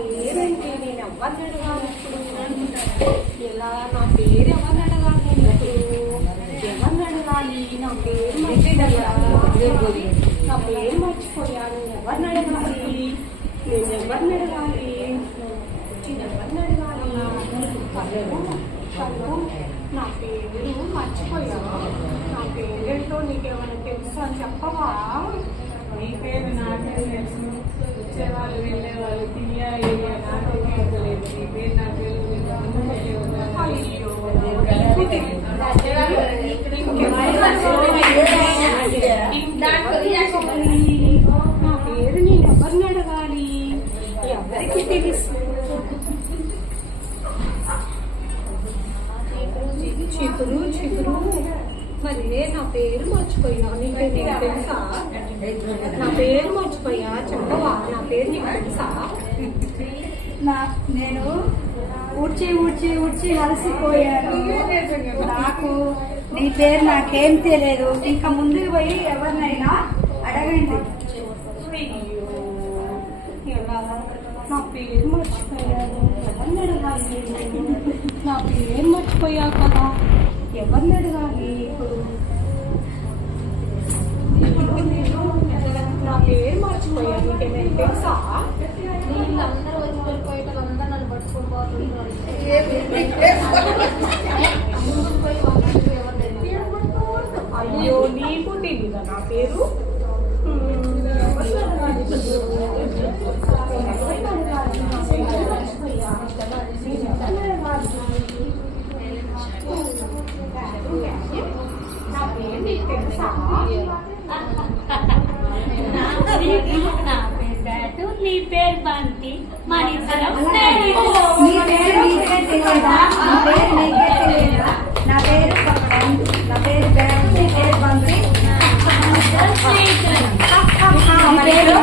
పేరేంటి? నేను ఎవరిని ఇలా నా పేరు ఎవరిని అడగాలి ఎవరిని అడగాలి? నా పేరు మర్చిపోయాను. నా పేరు మర్చిపోయాను. ఎవరిని అడగాలి? నేను ఎవరిని అడగాలి? నేను ఎవరిని అడగాలి? పర్లేదు తను నా పేరు మర్చిపోయా నా పేరేంటో నీకేమైనా తెలుసా అని చెప్పవా? నీ పేరు నా పేరు తెలుసు. వచ్చేవాళ్ళు వెళ్ళేవాళ్ళు ఏరియా నాకే నీ పేరు నా పేరు నా పేరు నేను ఎవరిని అడగాలి ఎవరికి తెలుసు చిగురు చిగురు మరి నా పేరు మర్చిపోయా నీకు తెలుసా? నా పేరు మర్చిపోయా? చెప్పవా? నా పేరు నీకు తెలుసా? నా నేను ఊడ్చి ఊడ్చి ఊడ్చి అలసిపోయాను. నాకు నీ పేరు నాకేం తెలియదు. ఇంకా ముందుకు పోయి ఎవరినైనా అడగండి. నా పేరు మర్చిపోయాను? నా పేరు మర్చిపోయా కదా? ఎవరిని అడగాలి ఇప్పుడు? నా పేరు మర్చిపోయా నీకేమైనా తెలుసా? వీళ్ళందరూ వచ్చి వెళ్ళిపోయి వాళ్ళందరూ నన్ను పట్టుకొని ఎవరు. అయ్యో నీకు తెలీదా నా పేరు? నా పేరు నీకు తెలుసా నీ పేరు బంతి. మన ఇద్దరం నీ పేరు నీకే తెలియదా నా పేరు నీకే తెలియదా నా పేరు నా పేరు నీ పేరు బంతి పేరు